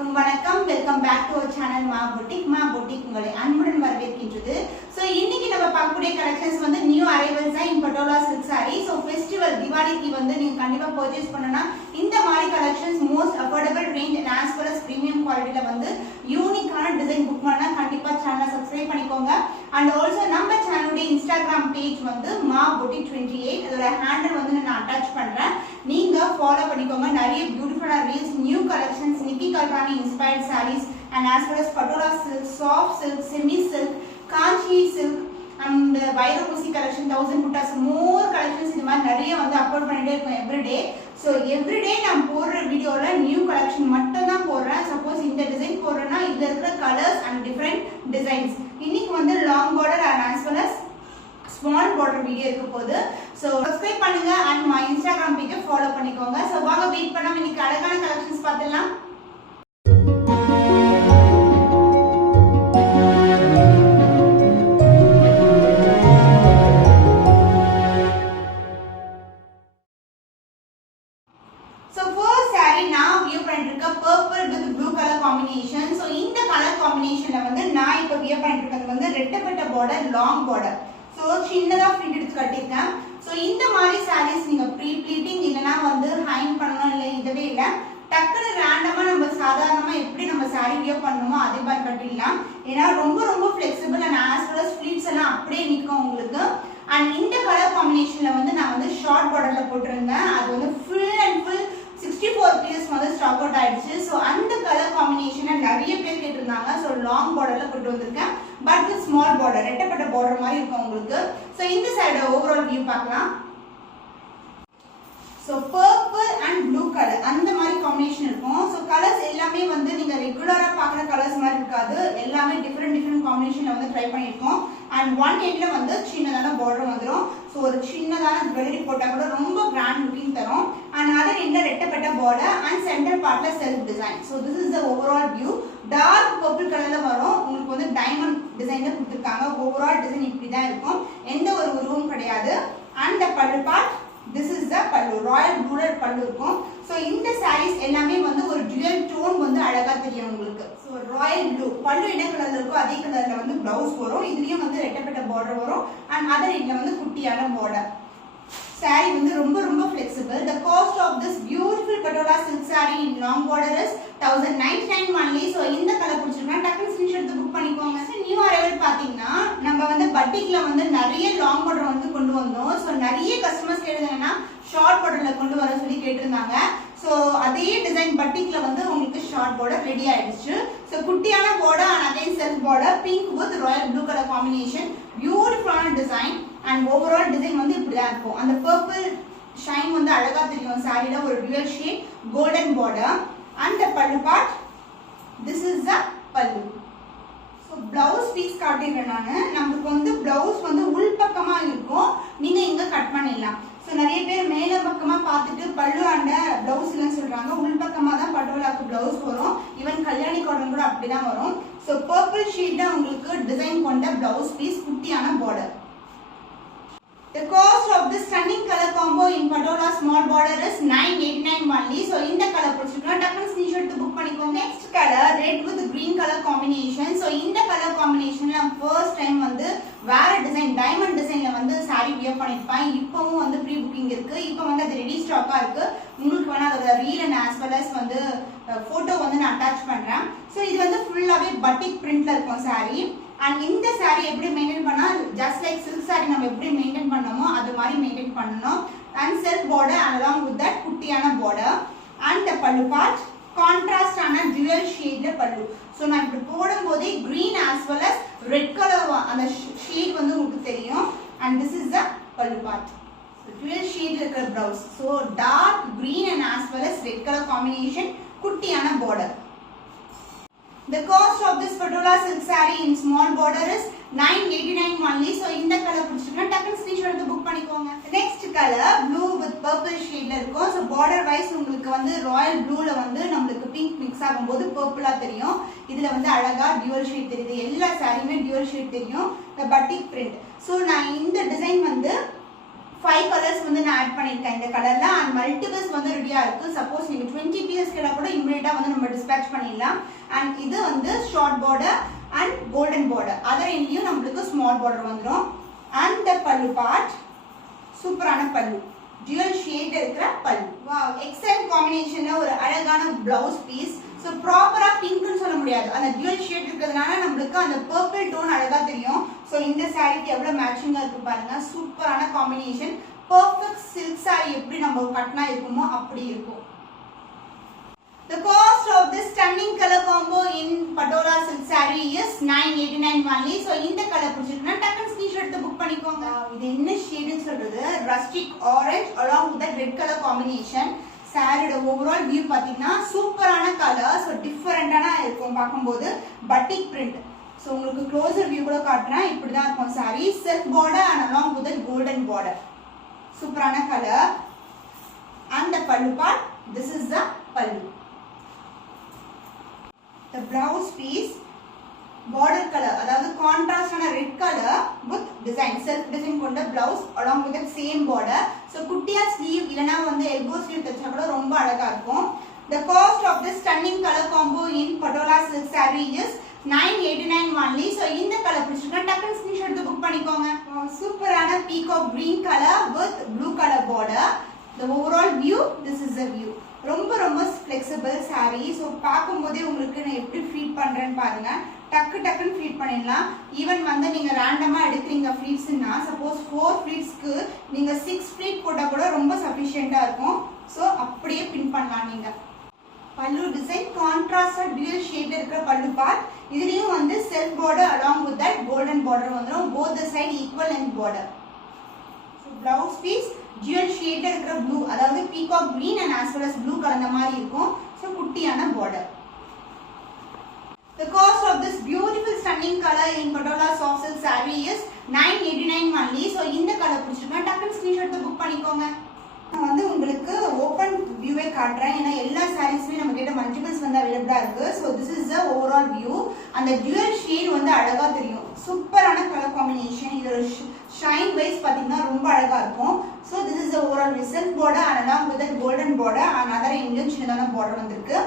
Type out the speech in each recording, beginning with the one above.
அனைவருக்கும் வணக்கம். Welcome back to our channel மா புட்டிக் உங்களை அன்புடன் வரவேற்கின்றது. சோ இன்னைக்கு நம்ம பார்க்கக்கூடிய கலெக்ஷன்ஸ் வந்து நியூ அரைவல்ஸ் தான் in Patola silk sari. So festival தீபாவளிக்கு வந்து நீங்க கண்டிப்பா பர்ச்சேஸ் பண்ணனும்னா இந்த மாதிரி collections most affordable range and as well as premium குவாலிட்டில வந்து யூனிக்கான டிசைன் புக் பண்ணா கண்டிப்பா சேனலை சப்ஸ்கிரைப் பண்ணிக்கோங்க. அண்ட் ஆல்சோ நம்ம சேனலுடைய இன்ஸ்டாகிராம் பேஜ் வந்து மா புட்டிக் 28 அதோட ஹேண்டில் வந்து நான் அட்டாச் பண்றேன். நீங்க ஃபாலோ பண்ணிக்கோங்க. நிறைய பியூட்டிஃபுல்லான reels, new collections, Nikki Galrani inspired sarees and as well as patola silk, soft silk, semi silk, kanchi silk and வைரமுசி collection, 1000 buttas, more collections இந்த மாதிரி நிறைய வந்து அப்லோட் பண்ணிட்டே இருக்கோம் எவ்ரிடே. ஸோ எவ்ரிடே நான் போடுற வீடியோல நியூ கலெக்ஷன் மட்டும் தான் போடுறேன். சப்போஸ் இந்த டிசைன் போடுறேன்னா இதுல இருக்கிற கலர்ஸ் அண்ட் டிஃப்ரெண்ட் டிசைன்ஸ். இன்னைக்கு வந்து long border and as well as small border video இருக்க போகுது. ஸோ சப்ஸ்கிரைப் பண்ணுங்க அண்ட் மை இன்ஸ்டாகிராம் பேஜை ஃபாலோ பண்ணிக்கோங்க. ஸோ வாங்க வெயிட் பண்ணாம இன்னைக்கு அழகான கலெக்ஷன்ஸ் பார்த்துடலாம். So first saree நான் வியர் பண்ணிட்டு இருக்க purple with blue color combination. So இந்த கலர் காம்பினேஷன்ல வந்து நான் இப்ப வியர் பண்ணிட்டு இருக்கிறது வந்து ரெட்டப்பட்ட border, long border. So சின்னதா ஃபிட் எடுத்து கட்டிருக்கேன். So இந்த மாதிரி sarees நீங்க ப்ரீ ப்ளீட்டிங் இல்லனா வந்து ஹைங் பண்ணனும் இல்ல இதுவே இல்ல டக்குனு ரேண்டமா நம்ம சாதாரணமா எப்படி நம்ம saree வியர் பண்ணனுமோ அதே மாதிரி கட்டிடலாம். ஏனா ரொம்ப flexible and as well as pleats எல்லாம் அப்படியே நிக்கும் உங்களுக்கு. அண்ட் இந்த கலர் காம்பினேஷன்ல வந்து நான் வந்து ஷார்ட் பார்டர்ல போட்டுருந்தேன். அது வந்து full and full 64 பீஸ் வந்து ஸ்டாக் அவுட் ஆயிடுச்சு. சோ அந்த கலர் காம்பினேஷனை நிறைய பேர் கேட்டிருந்தாங்க. சோ லாங் பார்டர்ல போட்டு வந்திருக்கேன். பட் வித் ஸ்மால் பார்டர், ரெட்டப்பட்ட பார்டர் மாதிரி இருக்கும் உங்களுக்கு. சோ இந்த சைடு ஓவரால் வியூ பார்க்கலாம். So purple and blue colour அந்த மாதிரி காம்பினேஷன் இருக்கும். சோ கலர்ஸ் எல்லாமே வந்து நீங்க ரெகுலரா பார்க்குற கலர்ஸ் மாதிரி இருக்காது. எல்லாமே டிஃபரெண்ட் காம்பினேஷன்ல வந்து ட்ரை பண்ணிருக்கோம். அண்ட் ஒன் எண்ட்ல வந்து சின்னதான பார்டர் வந்துரும். சோ ஒரு சின்னதான ஜுவல்லரி போட்டா கூட ரொம்ப கிராண்ட் லுக்கிங் தரும். அண்ட் அதர் எண்ட்ல ரெட்டப்பட்ட பார்டர் அண்ட் சென்டர் பார்ட்ல self design. So this is the overall view. Dark purple கலர்ல வரும். உங்களுக்கு வந்து டைமண்ட் டிசைன்ல கொடுத்திருக்காங்க. ஓவரால் டிசைன் இப்படி தான் இருக்கும். எந்த ஒரு உருவம் கிடையாது. அண்ட் தி பல்லு part, this is the pallu, royal blue pallu இருக்கும். சோ இந்த sarees எல்லாமே வந்து ஒரு dual tone வந்து அழகா தெரியும் உங்களுக்கு. சோ royal blue pallu என்ன கலர்ல இருக்கோ அதே கலர்ல வந்து blouse வரும். இதுலயும் வந்து ரெட்டப்பட்ட border வரும். and other இதுல வந்து குட்டியான border. saree வந்து ரொம்ப flexible. The cost of this beautiful patola silk saree in long border is 1099 only. so இந்த கலர் பிடிச்சிருக்கா டக்குனு ஸ்கிரீன்ஷாட் எடுத்து புக் பண்ணிக்கோங்க. நியூ அரைவல் பாத்தீங்கன்னா நம்ம வந்து பட்டிக்ல வந்து நிறைய லாங் பார்டர் வந்து கொண்டு வந்தோம். சோ நிறைய கஸ்டமர்ஸ் கேட்டதுன்னா ஷார்ட் பார்டர்ல கொண்டு வர சொல்லி கேட்டிருந்தாங்க. சோ அதே டிசைன் பட்டிக்ல வந்து உங்களுக்கு ஷார்ட் பார்டர் ரெடி ஆயிடுச்சு. சோ குட்டியான border and again self border, pink with royal blue color combination, பியூட்டிஃபுல்லான டிசைன். அண்ட் ஓவரால் டிசைன் வந்து இப்படி தான் இருக்கும். அந்த பர்பிள் ஷைன் வந்து அழகா தெரியும் சாரில. ஒரு dual shade golden border and the pallu part, this is the pallu. So blouse piece காட்டிடுறேன் நான். நமக்கு வந்து ப்ளவுஸ் வந்து உள் பக்கமா இருக்கும். நீங்க இங்க கட் பண்ணிடலாம். சோ நிறைய பேர் மேல பக்கமா பார்த்துட்டு பல்லு அண்ட ப்ளவுஸ் இல்லன்னு சொல்றாங்க. உள் பக்கமா தான் பட்டோலாக்கு ப்ளவுஸ் வரும். ஈவன் கல்யாணி காட்டன் கூட அப்படிதான் வரும். சோ பர்பிள் ஷேட்ல உங்களுக்கு டிசைன் கொண்ட ப்ளவுஸ் பீஸ், குட்டியான border. The cost of this stunning color combo in patola small border is 989 only. So இந்த கலர் பிடிச்சிருக்கா டக்குனு ஸ்கிரீன்ஷாட் எடுத்து புக் பண்ணிக்கோங்க. Next colour red with green color combination. So இந்த colour காம்பினேஷன்ல நான் ஃபர்ஸ்ட் டைம் வந்து வேற டிசைன் டைமண்ட் டிசைன்ல வந்து saree வியர் பண்ணிருப்பேன். இப்பவும் வந்து ப்ரீ புக்கிங் இருக்கு. இப்போ வந்து அது ரெடி ஸ்டாக்கா இருக்கு. உங்களுக்கு வேணா அதோட reel and as well as வந்து போட்டோ வந்து நான் அட்டாச் பண்றேன். சோ இது வந்து ஃபுல்லாவே பட்டிக் பிரிண்ட்ல இருக்கும் saree. அண்ட் இந்த saree எப்படி மெயின்டைன் பண்ணா ஜஸ்ட் லைக் சில்க் saree நம்ம எப்படி மெயின்டைன் பண்ணோமோ அது மாதிரி மெயின்டைன் பண்ணனும். And self border along with that குட்டியான border and the pallu part contrast ஆன dual ஷேட்ல பல்லு. சோ நான் இப்படி போடும்போது green as well as red color அந்த ஷேட் வந்து உங்களுக்கு தெரியும். and this is the pallu part. so dual shade இருக்கிற blouse. so dark green and as well as red color combination, குட்டியான border. The cost of this patola silk saree in small border is 989 only. So இந்த colour பிடிச்சிருக்கா டக்குனு screenshot எடுத்து book பண்ணிக்கோங்க. Next colour blue with purple ஷேட்ல இருக்கும். So border wise உங்களுக்கு வந்து Royal ப்ளூல வந்து நமக்கு பிங்க் மிக்ஸ் ஆகும்போது பர்பிளா தெரியும். இதுல வந்து அழகா டியூவல் ஷேட் தெரியுது. எல்லா சாரியுமே டியூவல் ஷேட் தெரியும். பட்டிக் பிரிண்ட். So நான் இந்த டிசைன் வந்து 5 கலர்ஸ் வந்து நான் ஆட் பண்ணிருக்கேன் இந்த கலர்ல. அண்ட் மல்டிபிள்ஸ் வந்து ரெடியா இருக்கு. சப்போஸ் நீங்க 20 பீசஸ் கேட்டா கூட இமிடியேட்டா வந்து நம்ம டிஸ்பேட்ச் பண்ணிடலாம். அண்ட் இது வந்து short border and golden border, other எண்ட்லயும் நம்மளுக்கு ஸ்மால் பார்டர் வந்துடும். அண்ட் த பல்லு பார்ட் சூப்பரான பல்லு, dual shade இருக்கிற பல்லு. வாவ், எக்ஸலென்ட் காம்பினேஷன்ல ஒரு அழகான பிளவுஸ் பீஸ். சோ ப்ராப்பரா பிங்க்னு சொல்ல முடியாது, அந்த dual shade இருக்கிறதுனால நம்மளுக்கு அந்த பர்பிள் டோன் அழகா தெரியும். சோ இந்த சாரிக்கு எவ்வளவு மேட்சிங்கா இருக்கு பாருங்க, சூப்பரான காம்பினேஷன். பெர்ஃபெக்ட் சில்க் saree எப்படி நம்ம கட்னா இருக்குமோ அப்படி இருக்கும். The cost of this stunning color combo in Patola silk saree is 989 only. So இந்த கலர் பிடிச்சிருக்குன்னா டக்குனு ஸ்கிரீன்ஷாட் எடுத்து புக் பண்ணிக்கோங்க. இது என்ன ஷேட்னு சொல்றது, rustic orange along with the red color combination. சாரியோட ஓவரால் வியூ பாத்தீங்கன்னா சூப்பரான கலர், ஸோ டிஃபரெண்டான இருக்கும் பார்க்கும்போது. பட்டிக் பிரிண்ட், ஸோ உங்களுக்கு க்ளோசர் வியூ கூட காட்டுறேன். இப்படி தான் இருக்கும் sorry, self border and along with golden border. சூப்பரான கலர். அண்ட் த பல்லு பார்ட், திஸ் இஸ் த பல்லு. The blouse piece border color, அதாவது contrast ஆன red color with design, self design கொண்ட blouse along with the same border. So குட்டியா sleeve இல்லனா வந்து elbow sleeve தச்சா கூட ரொம்ப அழகா இருக்கும். The cost of this stunning color combo in Patola silk saree is 989 only. So இந்த கலர் பிடிச்சிருக்கா டக்குனு ஸ்கிரீன்ஷாட் எடுத்து புக் பண்ணிக்கோங்க. சூப்பரான peacock green color with blue color border. The overall view, this is the view. ரொம்ப ரொம்ப flexible saree. So பார்க்கும்போதே உங்களுக்கு நான் எப்படி ஃபீட் பண்ணுறேன்னு பாருங்க, டக்குன்னு ஃபீட் பண்ணிடலாம். ஈவன் வந்து நீங்கள் ரேண்டமாக எடுக்கிறீங்க ஃப்ளீட்ஸ்னா, சப்போஸ் 4 ஃப்ளீட்ஸ்க்கு நீங்கள் 6 ஃப்ளீட் போட்டால் கூட ரொம்ப சஃபிஷியண்ட்டாக இருக்கும். ஸோ அப்படியே பின் பண்ணலாம் நீங்கள். பல்லு டிசைன் கான்ட்ராஸ்டாக டியூல் ஷேட் இருக்கிற பல்லு பார்ட். இதுலேயும் வந்து self border along with that golden border வந்துடும், both the side equal length border. So blouse piece dual shade இருக்கிற ப்ளூ, அதாவது peacock green and as well as blue கலந்த மாதிரி இருக்கும். சோ குட்டியான border. The cost of this beautiful stunning color in Patola soft silk saree is 989 only. So இந்த colour பிடிச்சிருக்கா டக்குனு screenshot எடுத்து புக் பண்ணிக்கோங்க. நான் வந்து உங்களுக்கு ஓபன் வியூவே காட்டுறேன், ஏன்னா எல்லா சாரீஸ்மே நம்ம கிட்ட மல்டிபிள்ஸ் வந்து அவைலபிளா இருக்கு. So this is the overall view. அந்த டியூல் ஷேட் வந்து அழகா தெரியும், சூப்பரான கலர் காம்பினேஷன். இதோட ஷைன் வைஸ் பார்த்தீங்கன்னா ரொம்ப அழகா இருக்கும். So this is the overall view. Self border and along with that golden border and other Indian சின்னதான பார்டர் வந்திருக்கு.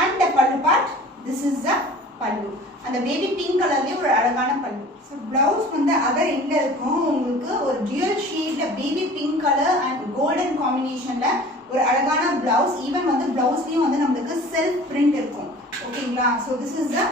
அண்ட் த பல்லு பார்ட், திஸ் இஸ் த பல்லு. அந்த பேபி பிங்க் கலர்லயே ஒரு அழகான பல்லு. ஸோ பிளவுஸ் வந்து அதர் எண்ட்ல இருக்கும், உங்களுக்கு ஒரு டியூல் ஷேட்ல baby pink colour and golden காம்பினேஷன்ல ஒரு அழகான பிளவுஸ். ஈவன் வந்து பிளவுஸ்லயும் வந்து நம்மளுக்கு செல்ஃப் பிரிண்ட் இருக்கும். ஓகேங்களா? So this is the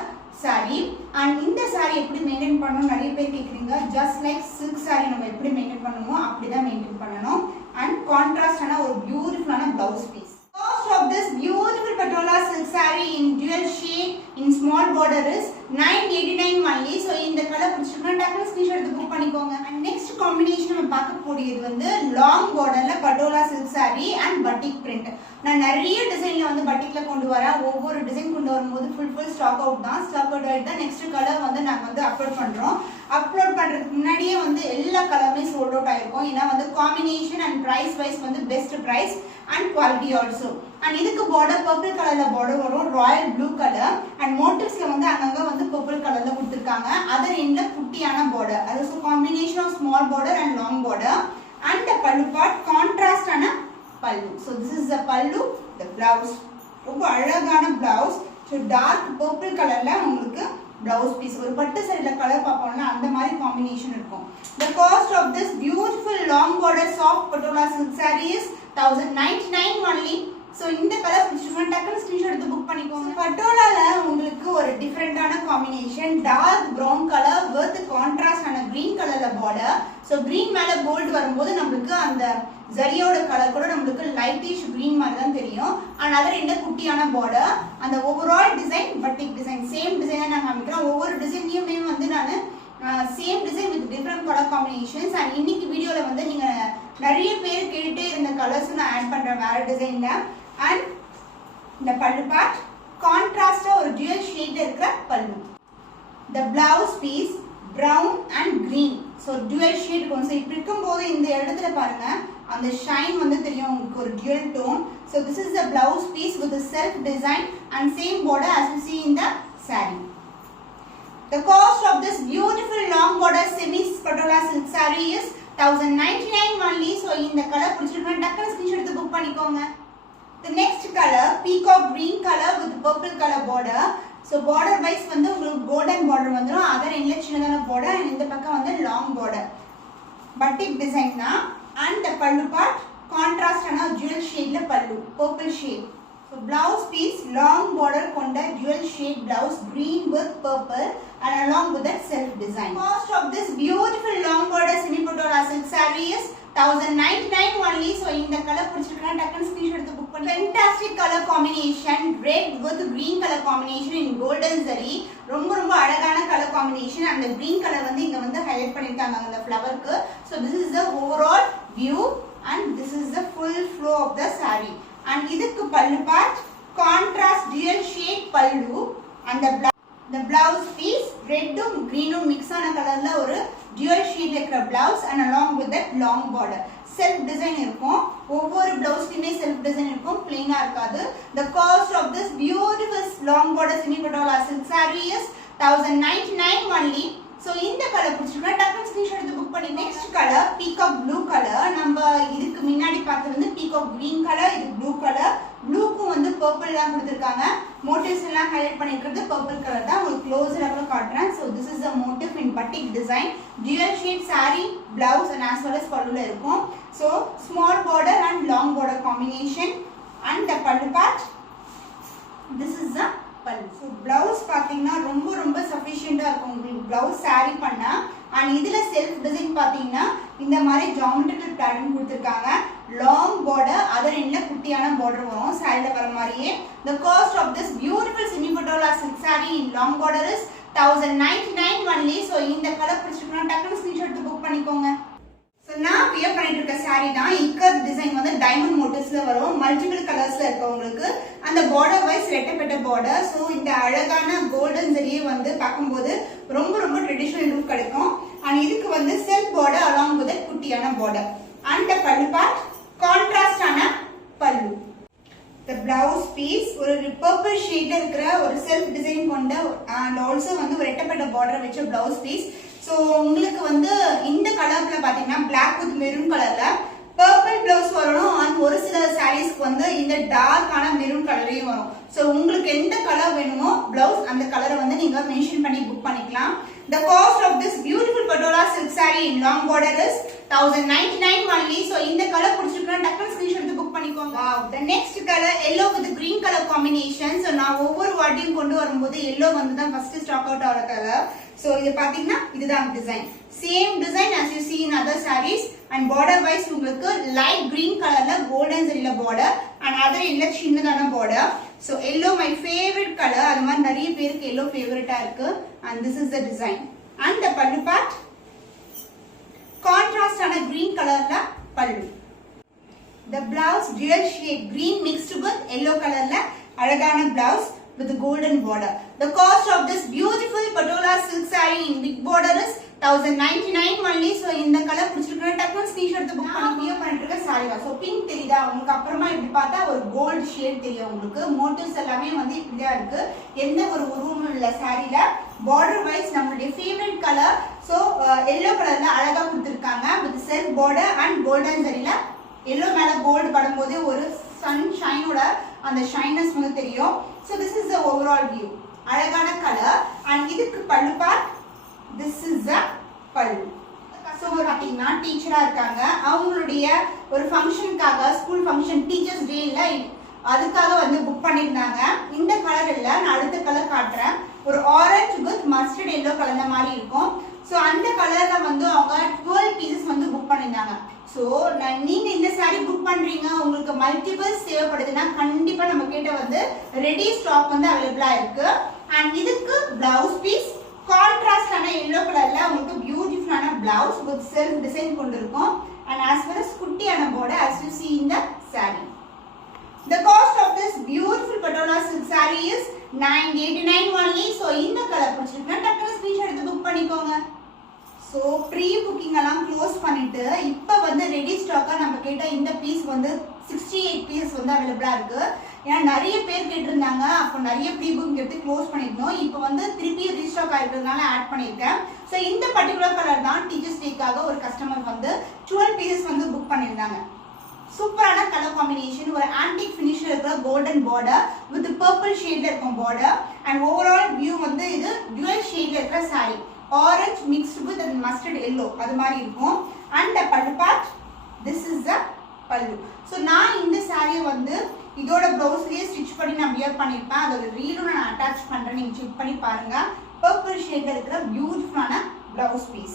saree. And இந்த saree எப்படி மெயின்டைன் பண்ணணும் நிறைய பேர் கேட்குறீங்க. ஜஸ்ட் லைக் சில்க் saree நம்ம எப்படி மெயின்டைன் பண்ணுமோ அப்படிதான் மெயின்டைன் பண்ணணும். அண்ட் கான்ட்ராஸ்டான ஒரு பியூட்டிஃபுல்லான blouse piece. Cost of this beautiful Patola silk saree in dual shade in small border is 989 only. So இந்த கலர் பிடிச்சிருக்கா டக்குனு ஸ்கிரீன்ஷாட் எடுத்து புக் பண்ணிக்கோங்க. அண்ட் நெக்ஸ்ட் காம்பினேஷன் நம்ம பார்க்க போடியது வந்து லாங் பார்டர்ல Patola silk saree and batik print. நான் நிறைய டிசைன்ல வந்து பட்டிக்ல கொண்டு வரேன். ஒவ்வொரு டிசைன் கொண்டு வரும்போது ஃபுல் ஸ்டாக் அவுட் தான். ஸ்டாக் அவுட் ஆயிட்டு தான் நெக்ஸ்ட் கலர் வந்து நாங்கள் வந்து அப்லோட் பண்றோம். அப்லோட் பண்றதுக்கு முன்னாடியே வந்து எல்லா கலருமே சோல்ட் அவுட் ஆயிருக்கும். ஏன்னா வந்து காம்பினேஷன் அண்ட் பிரைஸ் வைஸ் வந்து best price and quality also. And இதுக்கு பார்டர் பர்பிள் கலர்ல பார்டர் வரும், ராயல் ப்ளூ கலர். அண்ட் மோட்டிவ்ஸ்ல வந்து அங்கங்க வந்து பர்பிள் கலர்ல கொடுத்துருக்காங்க. அதர் எண்ட்ல குட்டியான பார்டர், அது combination of small border and long border. And the பல்லு பார்ட் கான்ட்ராஸ்டான பல்லு. So this is the pallu, the blouse. ரொம்ப அழகான blouse. So dark purple கலர்ல உங்களுக்கு blouse piece. ஒரு பட்டு சரியில கலர் பார்ப்போம்னா அந்த மாதிரி காம்பினேஷன் இருக்கும். The cost of this beautiful long border soft Patola silk saree is 1099 only. So இந்த கலர் பிடிச்சிருக்கா டக்குனு ஸ்கிரீன்ஷாட் எடுத்து புக் பண்ணிக்கோங்க. பட்டோலால உங்களுக்கு ஒரு டிஃபரெண்டான combination, dark brown colour with contrast ஆன கிரீன் கலர்ல பார்டர். ஸோ கிரீன் மேல கோல்டு வரும்போது நம்மளுக்கு அந்த ஜரியோட கலர் கூட நம்மளுக்கு லைட்டிஷ் கிரீன் மாதிரி தான் தெரியும். அண்ட் அதர் இந்த குட்டியான பார்டர். அந்த ஓவரால் டிசைன் பட்டிக் டிசைன் சேம் டிசைனை நான் காமிக்கிறேன். ஒவ்வொரு டிசைன்லையுமே வந்து நான் same design with different colour combinations. And இன்னைக்கு வீடியோல வந்து நீங்க நிறைய பேர் கேட்டுட்டே இருந்த கலர்ஸ் நான் ஆட் பண்றேன் வேற டிசைன்ல. அண்ட் இந்த பல்லு பார்ட் கான்ட்ராஸ்டா ஒரு dual shade இருக்கிற பல்லு. The blouse piece brown and green. So dual shade இருக்கும். So இப்படி இருக்கும்போது இந்த இடத்துல பாருங்க அந்த ஷைன் வந்து தெரியும் உங்களுக்கு ஒரு dual tone. So this is the blouse piece with the self design and same border as you see in the saree. The cost of this beautiful long border semi Patola silk saree is 1099 only. So இந்த colour பிடிச்சிருக்கா டக்குனு screenshot எடுத்து book பண்ணிக்கோங்க. The next color peacock green color purple color border. So border wise வந்து உங்களுக்கு golden border வந்துரும். Other எண்ட்ல சின்னதான border and இந்த பக்கம் வந்து long border. Batik design தான். And the pallu part contrast ஆன jewel shadeல pallu, purple shade. So blouse piece long border கொண்ட jewel shade blouse, green with purple and along with that self design. Cost of this beautiful long border semi patola silk saree is 1099 only. So இந்த colour பிடிச்சிருக்கா டக்குனு screenshot எடுத்து book பண்ணி. Fantastic color combination, red with green color combination in golden zari. ரொம்ப ரொம்ப அழகான color combination. அந்த green color வந்து இங்க வந்து ஹைலைட் பண்ணிருக்காங்க அந்த ஃப்ளவருக்கு. So this is the overall view and this is the full flow of the saree. And இதுக்கு பல்லு part contrast dual shade pallu and the blouse piece red um green um mix ஆன கலர்ல ஒரு dual shade இருக்கிற blouse and along with that long border. Self design இருக்கும். ஒவ்வொரு ப்ளவுஸ்லயுமே self design இருக்கும், plain-ஆ இருக்காது. The cost of this beautiful long border semi patola silk saree is 1099 only. So இந்த colour பிடிச்சிருக்கா டக்குனு ஸ்கிரீன்ஷாட் எடுத்து புக் பண்ணி. Next colour peacock blue colour. நம்ம இதுக்கு முன்னாடி பார்த்தது வந்து பீகாக் கிரீன் கலர், இது ப்ளூ கலர். ப்ளூக்கும் வந்து பர்பிள் எல்லாம் கொடுத்திருக்காங்க. மோட்டிவ்ஸ் எல்லாம் ஹைலைட் பண்ணிருக்கிறது பர்பிள் கலர் தான். உங்களுக்கு க்ளோஸ்ல கூட காட்டுறேன். So this is a motif in batik design. Dual shade saree, blouse and as well as palluல இருக்கும். So small border and long border combination and the pallu part. This is the pallu. So blouse பாத்தீங்கன்னா ரொம்ப ரொம்ப சஃபிஷியண்டா இருக்கும் உங்களுக்கு blouse saree பண்ணா. and இதுல self design பாத்தீங்கன்னா இந்த மாதிரி ஜியோமெட்ரிக்கல் பேட்டர்ன் கொடுத்திருக்காங்க. லாங் border அதர் எண்ட்ல குட்டியான border வரும் சாரில வர மாதிரியே. The cost of this beautiful semi patola silk saree in long border is 1099 only. So இந்த கலர் பிடிச்சிருக்கா டக்குனு ஸ்கிரீன்ஷாட் எடுத்து புக் பண்ணிக்கோங்க. So நான் வியர் பண்ணிட்டு இருக்க saree தான். இக்கர் டிசைன் வந்து டைமண்ட் மோட்டிவ்ஸ்ல வரும், மல்டிபிள் கலர்ஸ்ல இருக்கு உங்களுக்கு. அந்த border வைஸ் ரெட்டப்பட்ட border. So இந்த அழகான கோல்டன் ஜரியே வந்து பாக்கும்போது ரொம்ப ரொம்ப ட்ரெடிஷனல் லுக் கிடைக்கும். and இதுக்கு வந்து செல்ஃப் border along with குட்டியான border and the pallu part contrast ஆன pallu. The blouse piece ஒரு purple shade இருக்கிற ஒரு செல்ஃப் டிசைன் கொண்ட and also வந்து ஒரு ரெட்டப்பட்ட border வச்ச blouse piece. So உங்களுக்கு வந்து இந்த கலர்ல பாத்தீங்கன்னா black with maroon கலர்ல purple blouse வரணும் and ஒரு சில sareesக்கு வந்து இந்த டார்க்கான maroon கலரையும் வரும். So உங்களுக்கு எந்த கலர் வேணுமோ blouse அந்த கலரை வந்து நீங்க மென்ஷன் பண்ணி புக் பண்ணிக்கலாம். The cost of this beautiful patola silk saree in long border is 1099 only. So இந்த கலர் பிடிச்சிருக்கா டக்குனு ஸ்கிரீன்ஷாட் எடுத்து புக் பண்ணிக்கோங்க. Wow, the next color yellow with green color combination. So நான் ஒவ்வொரு வாட்டியும் கொண்டு வரும்போது yellow வந்து தான் first stock out ஆற கலர். So இது பாத்தீங்கன்னா இதுதான் design. Same design as you see in other sarees and border wise உங்களுக்கு light green colorல golden zariல border and other இல்ல சின்னதான border. So yellow my favorite color. அது மாதிரி நிறைய பேருக்கு yellow favorite-ஆ இருக்கு and this is the design. And the pallu part contrast ஆன green colorல pallu. The blouse dual shade green mixed with yellow colorல அழகான blouse with the golden border. The cost of this beautiful patola silk saree in big border is 1099 only. So இந்த colour பிடிச்சிருக்கா டக்குனு screenshot எடுத்து book பண்ணி wear பண்ணிட்டு இருக்க saree தான். So pink தெரியுதா உங்களுக்கு? அப்புறமா இப்படி பார்த்தா ஒரு gold shade தெரியும் உங்களுக்கு. மோட்டிவ்ஸ் எல்லாமே வந்து இப்படியா இருக்கு. எந்த ஒரு உருவமும் இல்ல சாரில. border wise நம்மளுடைய favorite color. So yellow கலர்ல அழகா கொடுத்திருக்காங்க with self border and golden zariல yellow மேல gold படும்போது ஒரு sunshine ஓட அந்த ஷைனஸ் வந்து தெரியும். So this is the overall view. அழகான கலர் and இதுக்கு pallu part. This is the pallu. So பாத்தீங்கன்னா டீச்சரா இருக்காங்க. அவங்களுடைய ஒரு ஃபங்க்ஷனுக்காக ஸ்கூல் ஃபங்க்ஷன் டீச்சர்ஸ் டேல அதுக்காக வந்து புக் பண்ணிருந்தாங்க. இந்த கலர் இல்ல, நான் அடுத்த கலர் காட்டுறேன். ஒரு ஆரஞ்சு வித் மஸ்டர்ட் எல்லோ கலந்த மாதிரி இருக்கும். So அந்த கலர்ல வந்து அவங்க 12 பீசஸ் வந்து புக் பண்ணிருந்தாங்க. So நீங்க இந்த saree புக் பண்றீங்க, உங்களுக்கு மல்டிபிள்ஸ் தேவைப்படுதுன்னா கண்டிப்பா நம்ம கிட்ட வந்து ரெடி ஸ்டாக் வந்து அவைலபிளா இருக்கு. and இதுக்கு blouse piece contrast ஆன yellow கலர்ல உங்களுக்கு பியூட்டிஃபுல்லான blouse with self design கொண்டிருக்கும் and as well as குட்டியான border as you see in the saree. The cost of this beautiful patola silk saree is 989 only. So இந்த colour பிடிச்சிருக்கா டக்குனு screenshot எடுத்து புக் பண்ணிக்கோங்க. So pre booking எல்லாம் close பண்ணிட்டு இப்போ வந்து ரெடி ஸ்டாக்கா நம்ம கிட்ட இந்த பீஸ் வந்து 68 பீஸ் வந்து அவைலபிளா இருக்கு. ஏன்னா நிறைய பேர் கேட்டிருந்தாங்க, அப்போ நிறைய ப்ரீ புக்கிங் எடுத்து க்ளோஸ் பண்ணிருந்தோம். இப்போ வந்து திருப்பி ரீஸ்டாக் ஆயிருக்கிறதுனால ஆட் பண்ணியிருக்கேன். ஸோ இந்த பர்டிகுலர் கலர் தான் டீச்சர்ஸ் டேக்காக ஒரு கஸ்டமர் வந்து 12 பீசஸ் வந்து புக் பண்ணியிருந்தாங்க. சூப்பரான கலர் காம்பினேஷன் ஒரு ஆன்டிக் ஃபினிஷ்ல இருக்கிற கோல்டன் பார்டர் வித் பர்பிள் ஷேட்ல இருக்கும் பார்டர் அண்ட் ஓவரால் வியூ வந்து இது டுவல் ஷேட்ல இருக்கிற saree ஆரஞ்சு மிக்ஸ்டு வித் அந்த மஸ்டர்ட் எல்லோ அது மாதிரி இருக்கும் அண்ட் பல்லு பார்ட் திஸ் இஸ் த பல்லு ஸோ நான் இந்த saree வந்து இதோட ப்ளவுஸ்லயே ஸ்டிச் பண்ணி நான் வியர் பண்ணிருப்பேன் அதோட ரீலும் நான் அட்டாச் பண்றேன் நீங்க செக் பண்ணி பாருங்க பர்பிள் ஷேட்ல இருக்கிற பியூட்டிஃபுல்லான blouse piece.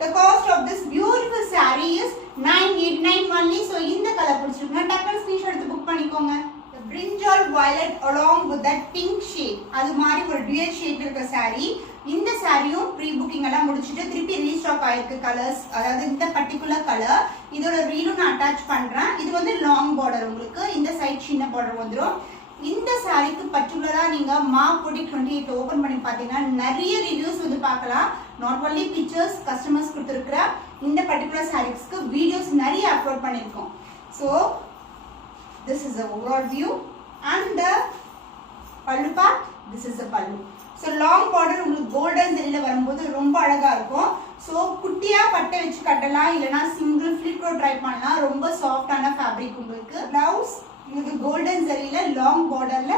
The cost of this beautiful saree is 989 only. So இந்த கலர் பிடிச்சிருக்குனா டக்குனு ஸ்கிரீன்ஷாட் எடுத்து புக் பண்ணிக்கோங்க. The brinjal violet along with that pink shade அது மாதிரி ஒரு dual shade இருக்க saree. இந்த சாரியும் ப்ரீ புக்கிங் எல்லாம் முடிச்சிட்டு திருப்பி ரீஸ்டாக் ஆயிருக்கு கலர்ஸ் அதாவது இந்த பர்టిక్యులர் கலர் இதோட ரீலும் நான் அட்டாச் பண்றேன். இது வந்து லாங் பார்டர் உங்களுக்கு இந்த சைடு சின்ன பார்டர் வந்துரும். இந்த சாரிக்கு பர்టిక్యులரா நீங்க மாபொடி 28 ஓபன் பண்ணி பாத்தீங்கன்னா நிறைய ரிவ்யூஸ் வந்து பார்க்கலாம். நாட் ஒன்லி பிக்சர்ஸ் கஸ்டமர்ஸ் கொடுத்திருக்கிற இந்த பர்టిక్యులர் சாரீஸ்க்கு வீடியோஸ் நிறைய அப்லோட் பண்ணிருக்கோம். So this is the overall view and the pallu part this is the pallu. So long border உங்களுக்கு கோல்டன் ஜரியில வரும்போது ரொம்ப அழகா இருக்கும். So குட்டியா பட்டை வச்சு கட்டலாம் இல்லனா சிங்கிள் ஃபிளிட் ரோ ட்ரை பண்ணலாம். ரொம்ப சாஃப்ட்டான ஃபேப்ரிக் உங்களுக்கு. Blouse உங்களுக்கு கோல்டன் ஜரியில லாங் பார்டர்ல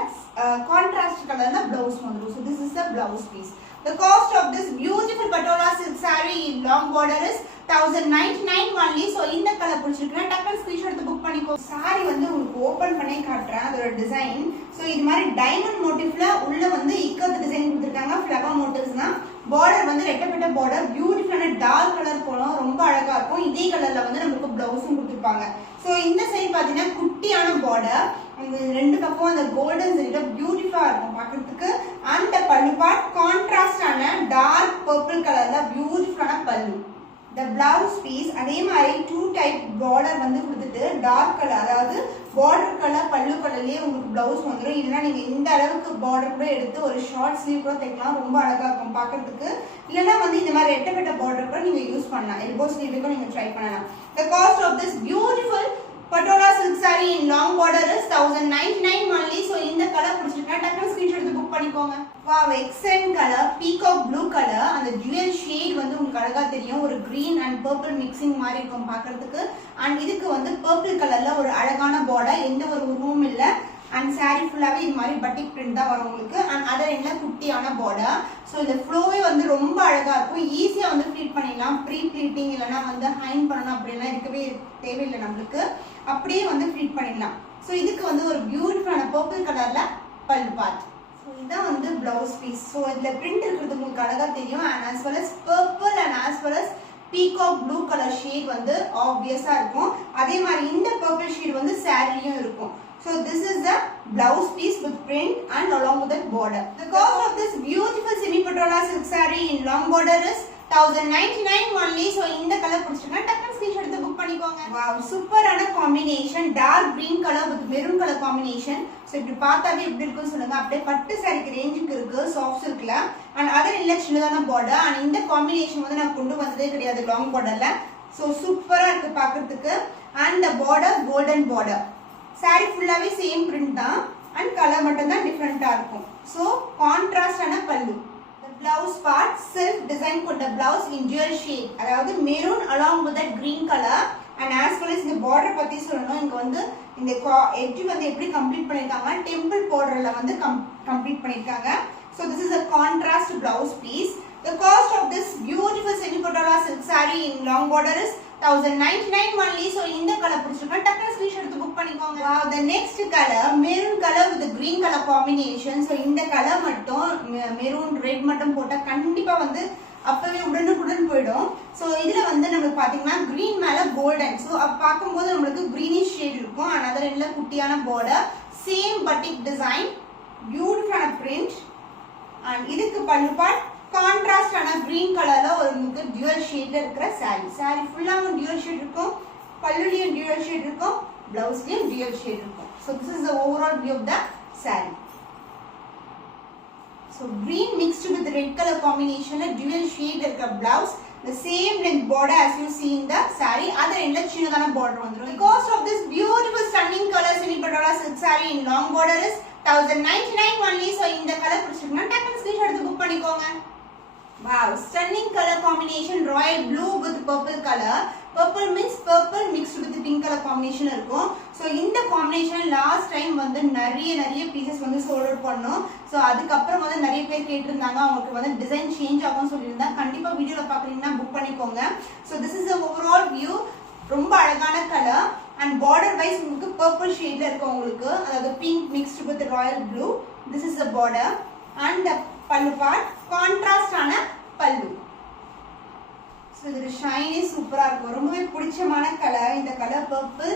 கான்ட்ராஸ்ட் கலர்ல blouse வந்துரும். So this is the blouse piece. The cost of this beautiful patola silk saree in long border is 1099 only. So இந்த கலர் பிடிச்சிருக்குனா டக்குனு screenshot எடுத்து புக் பண்ணிக்கோ. saree வந்து உங்களுக்கு ஓபன் பண்ணி காட்றேன் அதோட டிசைன். So இது மாதிரி டைமண்ட் மோட்டிவ்ல உள்ள வந்து இக்கத் டிசைன் கொடுத்திருக்காங்க. ஃப்ளவர் மோட்டிவ்ஸ்னா பார்டர் வந்து ரெட்டப்பட்ட பார்டர் பியூட்டிஃபுல்லான டார்க் கலர் போலாம் ரொம்ப அழகா இருக்கும். இதே கலர்ல வந்து நமக்கு ப்ளவுஸும் கொடுத்திருப்பாங்க. So இந்த சைடு பாத்தீங்கன்னா குட்டியான பார்டர் அந்த ரெண்டு பக்கம் அந்த கோல்டன் ஜரியில பியூட்டிஃபுல்லா இருக்கும் பார்க்கிறதுக்கு. அந்த பல்லு பார்ட் கான்ட்ராஸ்டான டார்க் பர்பிள் கலர்ல பியூட்டிஃபுல்லான பல்லு. The blouse piece அதே மாதிரி டூ டைப் பார்டர் வந்து கொடுத்துட்டு டார்க் கலர் அதாவது பார்டர் கலர் பல்லு கலர்லயே உங்களுக்கு பிளவுஸ் வந்துடும். இல்லைன்னா நீங்க இந்த அளவுக்கு பார்டர் கூட எடுத்து ஒரு ஷார்ட் ஸ்லீவ் கூட தைக்கலாம் ரொம்ப அழகா இருக்கும் பார்க்கிறதுக்கு. இல்லைன்னா வந்து இந்த மாதிரி ரெட்டப்பட்ட பார்டர் கூட நீங்க யூஸ் பண்ணலாம். எல்போ ஸ்லீவுக்கும் நீங்க ட்ரை பண்ணலாம். The cost of this beautiful patola silk saree in long border is 1099 only. So இந்த கலர் பிடிச்சிருக்கா டக்குனு ஸ்கிரீன்ஷாட் எடுத்து புக் பண்ணிக்கோங்க. Wow excellent colour peacock blue colour அந்த dual shade வந்து உங்களுக்கு அழகா தெரியும். ஒரு green and purple mixing மாதிரி இருக்கும் பார்க்கிறதுக்கு. and இதுக்கு வந்து purple கலர்ல ஒரு அழகான border எந்த ஒரு உருவமும் இல்ல. and saree ஃபுல்லாவே இந்த மாதிரி பட்டிக் பிரிண்ட் தான் வரும் உங்களுக்கு. and அதர் எண்ட்ல குட்டியான border. so இந்த ஃப்ளோவே வந்து ரொம்ப அழகா இருக்கும். ஈஸியா வந்து ஃப்ளீட் பண்ணிடலாம். ப்ரீ ப்ளீட்டிங் இல்லனா வந்து ஹைன் பண்ணனும் அப்படினா இருக்கவே தேவையில்லை நமக்கு. அப்படியே வந்து ஃப்ளீட் பண்ணிடலாம். so இதுக்கு வந்து ஒரு பியூட்டிஃபுல்லான பர்பிள் கலர்ல பல்லு பார்ட். so இதான் வந்து blouse piece. so இதுல பிரிண்ட் இருக்குது உங்களுக்கு அழகா தெரியும். and as well as purple and as well as peacock blue color shade வந்து obviously இருக்கும். அதே மாதிரி இந்த purple shade வந்து சாரிலயும் இருக்கும். So this is the blouse piece with print and along with the border. The cost of this beautiful semi patola silk saree in long border is 1099 only. So இந்த colour பிடிச்சிருக்கா டக்குனு screenshot எடுத்து book பண்ணிக்கோங்க. Wow சூப்பரான combination dark green colour with maroon colour combination. So இப்படி பார்த்தாவே எப்படி இருக்குன்னு சொல்லுங்க. அப்படியே பட்டு சாரிக்கு ரேஞ்சுக்கு இருக்கு சாஃப்ட் சில்க்ல. and அதர் இல்ல சின்னதான border. and இந்த காம்பினேஷன் வந்து நான் கொண்டு வந்ததே கிடையாது லாங் borderல. சோ சூப்பரா இருக்கு பார்க்கிறதுக்கு. and the border golden border. saree ஃபுல்லாவே சேம் print தான் and color மட்டும் தான் டிஃபரண்டா இருக்கும். so கான்ட்ராஸ்டான பல்லு. the blouse part self design கொண்ட blouse in dual shade அதாவது maroon along with that green color. and as well as இந்த border பத்தி சொல்லணும். இங்க வந்து இந்த edge வந்து எப்படி கம்ப்ளீட் பண்ணிருக்காங்க டெம்பிள் borderல வந்து கம்ப்ளீட் பண்ணிருக்காங்க. so this is a contrast blouse piece. the cost of this beautiful semi patola silk saree in long border is 1099 only. so இந்த கலர் பிடிச்சிருக்கா டக்குனு ஸ்கிரீன்ஷாட் எடுத்து புக் பண்ணிக்கோங்க. wow the next color maroon color with the green color combination. so இந்த colour மட்டும் maroon red மட்டும் போட்டா கண்டிப்பா வந்து அப்பவே உடனுக்குடன் போய்டும். so இதுல வந்து நமக்கு பாத்தீங்கன்னா green மேல golden. so பாக்கும்போது நமக்கு greenish shade இருக்கும். another endல குட்டியான border same batik design beautiful print. and இதுக்கு பல்லு part கான்ட்ராஸ்ட் ஆன green கலர்ல ஒரு உங்களுக்கு dual shade இருக்கிற saree ஃபுல்லாவும் dual shade இருக்கும். பல்லுலயும் dual shade இருக்கும். பிளவுஸ்லயும் dual shade இருக்கும். so this is the overall view of the saree. so green mixed with red color combination dual shade இருக்கிற blouse the same length border as you see in the saree. other endல சின்னதான border வந்துரும். the cost of this beautiful stunning color semi patola silk saree in long border is 1099 only. so இந்த colour பிடிச்சிருக்குனா டக்குனு screenshot எடுத்து book பண்ணிக்கோங்க. wow stunning color combination royal blue with purple color. Purple means purple mixed with pink colour combination இருக்கும். So இந்த combination last time வந்து நிறைய pieces வந்து sold out பண்ணோம். ஸோ அதுக்கப்புறம் வந்து நிறைய பேர் கேட்டிருந்தாங்க, அவங்களுக்கு வந்து டிசைன் சேஞ்ச் ஆகும்னு சொல்லியிருந்தாங்க. கண்டிப்பாக வீடியோவில் பார்க்குறீங்கன்னா புக் பண்ணிக்கோங்க. So this is overall view. ரொம்ப அழகான கலர் அண்ட் பார்டர் வைஸ் உங்களுக்கு பர்பிள் ஷேட்ல இருக்கும் உங்களுக்கு, அதாவது pink mixed with Royal blue. This is the border and பல்லு பார்ட் கான்ட்ராஸ்டான பல்லு. ஸோ இதோட ஷைனே சூப்பராக இருக்கும். ரொம்பவே பிடிச்சமான கலர் இந்த கலர். பர்பிள்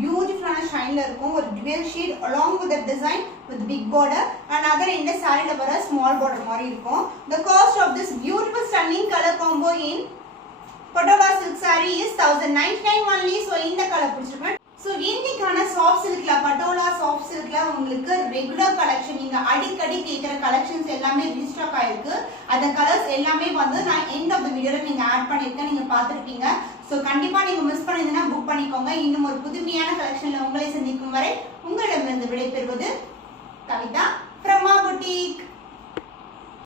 பியூட்டிஃபுல்லான ஷைனில் இருக்கும். ஒரு dual shade along with design with big border and other இந்த சாரியில் வர ஸ்மால் பார்டர் மாதிரி இருக்கும். The cost of this beautiful stunning colour combo in Patola silk saree is 1099 only. So இந்த கலர் பிடிச்சிருக்கேன். ஸோ இன்னைக்கான சாஃப்ட் சில்க்ல பட்டோலா சாஃப்ட் சில்க்ல உங்களுக்கு ரெகுலர் கலெக்ஷன், நீங்க அடிக்கடி கேட்குற கலெக்ஷன்ஸ் எல்லாமே ரீஸ்டாக் ஆயிருக்கு. அந்த கலர்ஸ் எல்லாமே வந்து நான் எண்ட் ஆஃப் த வீடியோல நீங்க ஆட் பண்ணிருக்கேன், நீங்க பார்த்துருப்பீங்க. ஸோ கண்டிப்பா நீங்க மிஸ் பண்ணிருந்தீங்கன்னா புக் பண்ணிக்கோங்க. இன்னும் ஒரு புதுமையான கலெக்ஷன்ல உங்களை சந்திக்கும் வரை உங்களிடமிருந்து விடைபெறுவது கவிதா.